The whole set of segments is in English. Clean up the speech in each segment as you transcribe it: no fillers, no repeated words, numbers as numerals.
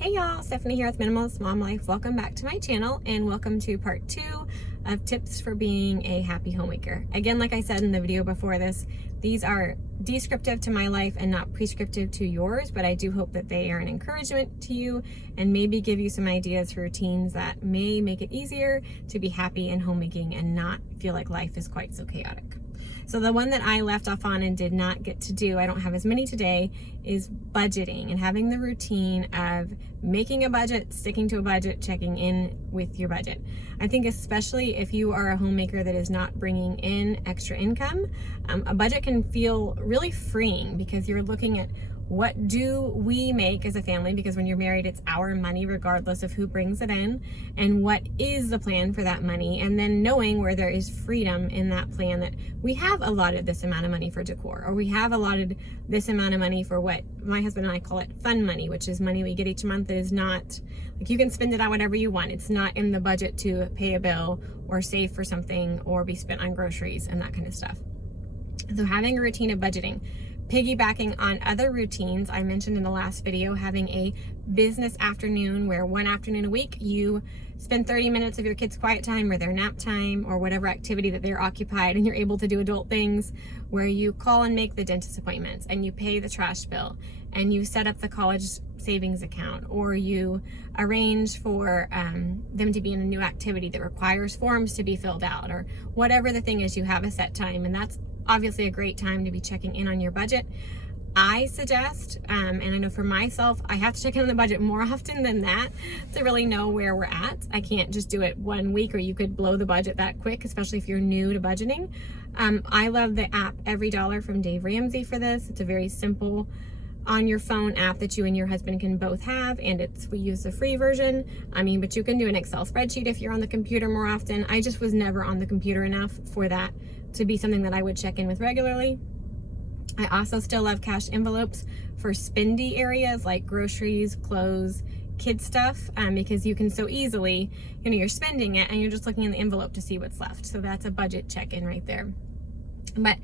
Hey y'all, Stephanie here with Minimalist Mom Life. Welcome back to my channel and welcome to part 2 of tips for being a happy homemaker. Again, like I said in the video before this, these are descriptive to my life and not prescriptive to yours, but I do hope that they are an encouragement to you and maybe give you some ideas for routines that may make it easier to be happy in homemaking and not feel like life is quite so chaotic. So the one that I left off on and did not get to do, I don't have as many today, is budgeting and having the routine of making a budget, sticking to a budget, checking in with your budget. I think especially if you are a homemaker that is not bringing in extra income, a budget can feel really freeing because you're looking at what do we make as a family, because when you're married, it's our money regardless of who brings it in, and what is the plan for that money, and then knowing where there is freedom in that plan, that we have allotted this amount of money for decor, or we have allotted this amount of money for what my husband and I call it fun money, which is money we get each month that is not, like, you can spend it on whatever you want. It's not in the budget to pay a bill or save for something or be spent on groceries and that kind of stuff. So having a routine of budgeting, piggybacking on other routines I mentioned in the last video, having a business afternoon where one afternoon a week you spend 30 minutes of your kids' quiet time or their nap time or whatever activity that they're occupied, and you're able to do adult things, where you call and make the dentist appointments and you pay the trash bill and you set up the college savings account, or you arrange for them to be in a new activity that requires forms to be filled out, or whatever the thing is. You have a set time, and that's obviously a great time to be checking in on your budget. I suggest, and I know for myself, I have to check in on the budget more often than that to really know where we're at. I can't just do it one week, or you could blow the budget that quick, especially if you're new to budgeting. I love the app Every Dollar from Dave Ramsey for this. It's a very simple on your phone app that you and your husband can both have, and we use the free version. But you can do an Excel spreadsheet if you're on the computer more often. I just was never on the computer enough for that to be something that I would check in with regularly. I also still love cash envelopes for spendy areas like groceries, clothes, kid stuff, because you can so easily, you're spending it and you're just looking in the envelope to see what's left. So that's a budget check-in right there. But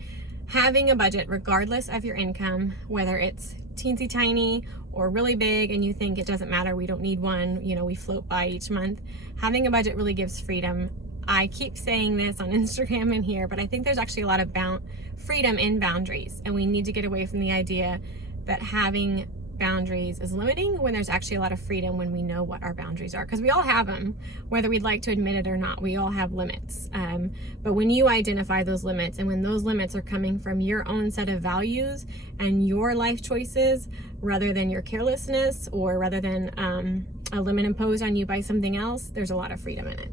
having a budget, regardless of your income, whether it's teensy tiny or really big and you think it doesn't matter, we don't need one, we float by each month, having a budget really gives freedom. I keep saying this on Instagram and here, but I think there's actually a lot of freedom in boundaries, and we need to get away from the idea that having boundaries is limiting when there's actually a lot of freedom when we know what our boundaries are, because we all have them, whether we'd like to admit it or not. We all have limits, but when you identify those limits, and when those limits are coming from your own set of values and your life choices rather than your carelessness, or rather than a limit imposed on you by something else, there's a lot of freedom in it.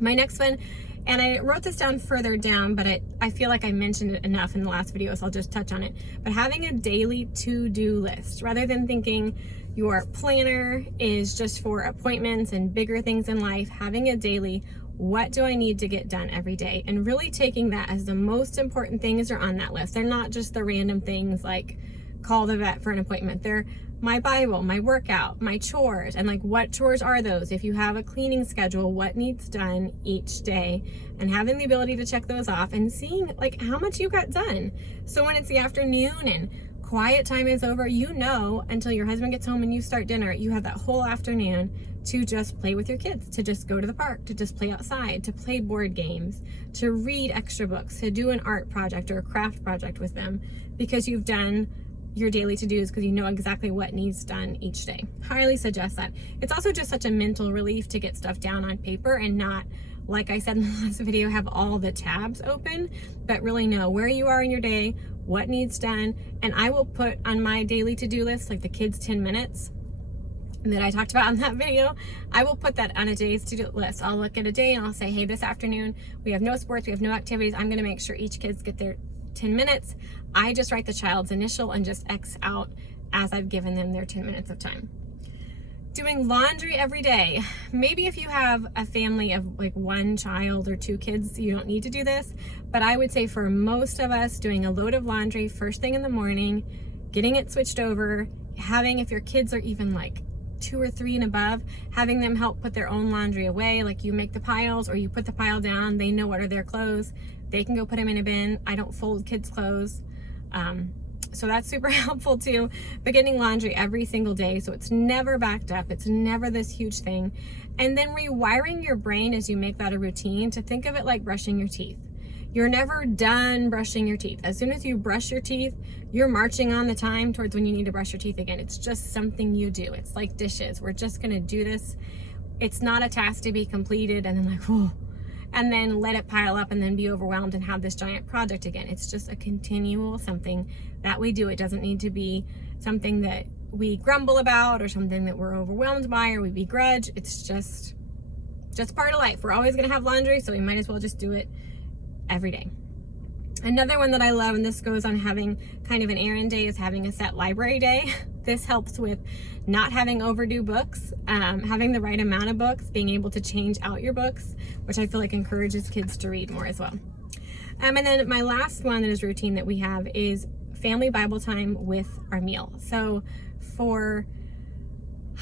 My next one, and I wrote this down further down, but I feel like I mentioned it enough in the last video, so I'll just touch on it. But having a daily to-do list, rather than thinking your planner is just for appointments and bigger things in life, having a daily, what do I need to get done every day? And really taking that as the most important things are on that list. They're not just the random things like call the vet for an appointment. They're my Bible, my workout, my chores, and what chores are those? If you have a cleaning schedule, what needs done each day, and having the ability to check those off and seeing how much you got done. So when it's the afternoon and quiet time is over, until your husband gets home and you start dinner, you have that whole afternoon to just play with your kids, to just go to the park, to just play outside, to play board games, to read extra books, to do an art project or a craft project with them, because you've done your daily to-dos, because you know exactly what needs done each day. Highly suggest that. It's also just such a mental relief to get stuff down on paper and not, like I said in the last video, have all the tabs open, but really know where you are in your day, what needs done. And I will put on my daily to-do list, like the kids' 10 minutes that I talked about in that video, I will put that on a day's to-do list. I'll look at a day and I'll say, hey, this afternoon we have no sports, we have no activities. I'm gonna make sure each kids get their 10 minutes. I just write the child's initial and just X out as I've given them their 10 minutes of time. Doing laundry every day. Maybe if you have a family of one child or 2 kids, you don't need to do this, but I would say for most of us, doing a load of laundry first thing in the morning, getting it switched over, having, if your kids are even 2 or 3 and above, having them help put their own laundry away, you make the piles or you put the pile down, they know what are their clothes, they can go put them in a bin. I don't fold kids' clothes. So that's super helpful too. But getting laundry every single day, so it's never backed up. It's never this huge thing. And then rewiring your brain as you make that a routine to think of it like brushing your teeth. You're never done brushing your teeth. As soon as you brush your teeth, you're marching on the time towards when you need to brush your teeth again. It's just something you do. It's like dishes. We're just gonna do this. It's not a task to be completed and then like, whoa, and then let it pile up and then be overwhelmed and have this giant project again. It's just a continual something that we do. It doesn't need to be something that we grumble about or something that we're overwhelmed by or we begrudge. It's just part of life. We're always gonna have laundry, so we might as well just do it every day. Another one that I love, and this goes on having kind of an errand day, is having a set library day. This helps with not having overdue books, having the right amount of books, being able to change out your books, which I feel like encourages kids to read more as well. And then my last one that is routine that we have is family Bible time with our meal. So for,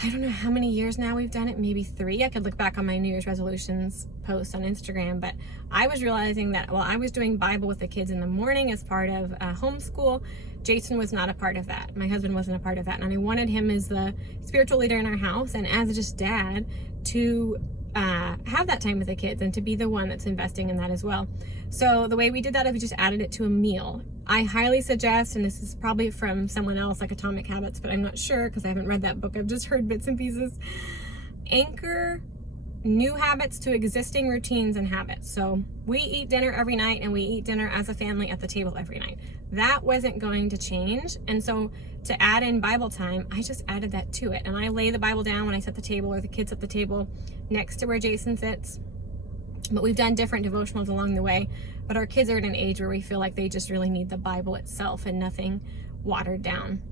I don't know how many years now we've done it, maybe 3. I could look back on my New Year's resolutions post on Instagram, but I was realizing that while I was doing Bible with the kids in the morning as part of homeschool, Jason was not a part of that. My husband wasn't a part of that. And I wanted him as the spiritual leader in our house and as just dad to have that time with the kids and to be the one that's investing in that as well. So the way we did that is we just added it to a meal. I highly suggest, and this is probably from someone else like Atomic Habits, but I'm not sure because I haven't read that book. I've just heard bits and pieces. Anchor new habits to existing routines and habits. So we eat dinner every night and we eat dinner as a family at the table every night. That wasn't going to change. And so to add in Bible time, I just added that to it. And I lay the Bible down when I set the table or the kids at the table next to where Jason sits. But we've done different devotionals along the way. But our kids are at an age where we feel like they just really need the Bible itself and nothing watered down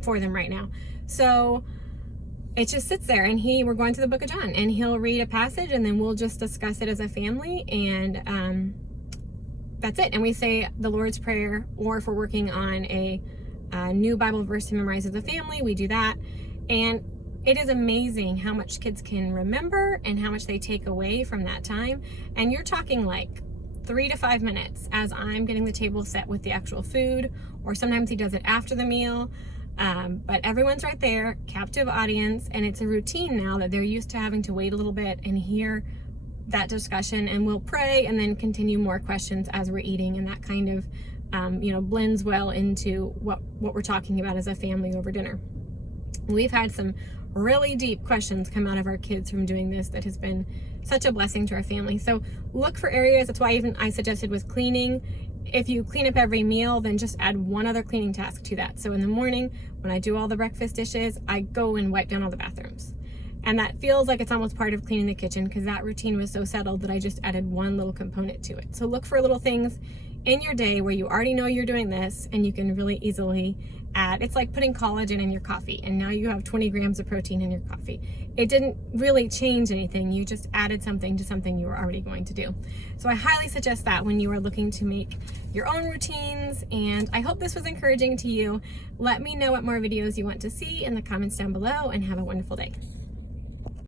for them right now. So it just sits there, and we're going through the book of John, and he'll read a passage and then we'll just discuss it as a family, and that's it. And we say the Lord's Prayer, or if we're working on a new Bible verse to memorize as a family, we do that. And it is amazing how much kids can remember and how much they take away from that time. And you're talking like 3 to 5 minutes as I'm getting the table set with the actual food, or sometimes he does it after the meal. But everyone's right there, captive audience, and it's a routine now that they're used to having to wait a little bit and hear that discussion, and we'll pray and then continue more questions as we're eating, and that kind of blends well into what we're talking about as a family over dinner. We've had some really deep questions come out of our kids from doing this that has been such a blessing to our family. So look for areas. That's why even I suggested with cleaning, if you clean up every meal, then just add one other cleaning task to that. So in the morning, when I do all the breakfast dishes, I go and wipe down all the bathrooms. And that feels like it's almost part of cleaning the kitchen, because that routine was so settled that I just added one little component to it. So look for little things in your day where you already know you're doing this, and you can really easily add. It's like putting collagen in your coffee, and now you have 20 grams of protein in your coffee. It didn't really change anything. You just added something to something you were already going to do. So I highly suggest that when you are looking to make your own routines, and I hope this was encouraging to you. Let me know what more videos you want to see in the comments down below, and have a wonderful day.